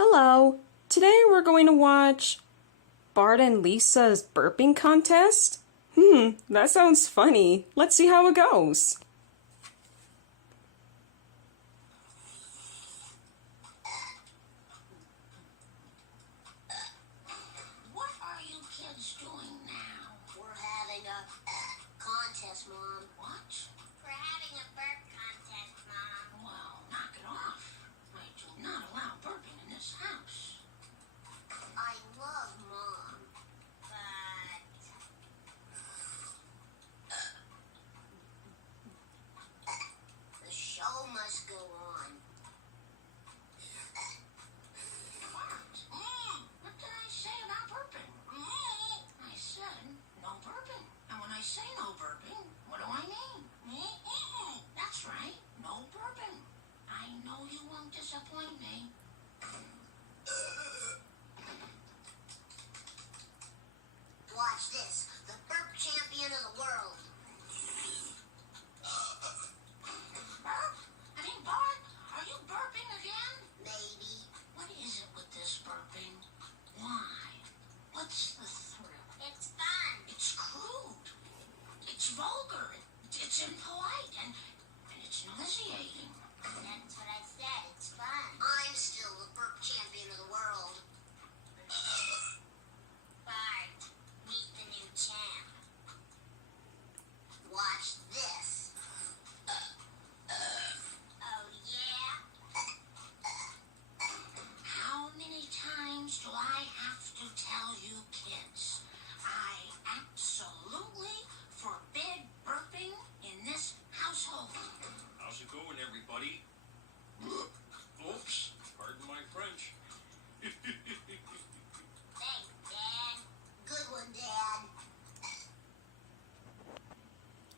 Hello! Today we're going to watch Bart and Lisa's burping contest? That sounds funny. Let's see how it goes. What are you kids doing now? We're having a contest, Mom. What? We're having a burp contest, Mom. Well, knock it off. I do not allow burping in this house. I love Mom, but... The show must go on. What did I say about burping? I said no burping. And when I say no burping, what do I mean? That's right, no burping. I know you won't disappoint me. Watch this. The burp champion of the world. Burp? I mean, Bart, are you burping again? Maybe. What is it with this burping? Why? What's the thrill? It's fun. It's crude. It's vulgar. It's impolite. And it's nauseating. That's what I said. It's fun. I'm still the burp champion of the world. Bart, meet the new champ. Watch this. Oh, yeah? How many times do I have to tell you kids? I absolutely forbid burping in this household. How's it going, everybody? Oops, pardon my French. Thanks, Dad. Good one, Dad.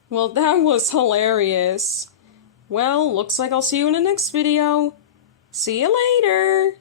Well, that was hilarious. Well, looks like I'll see you in the next video. See you later!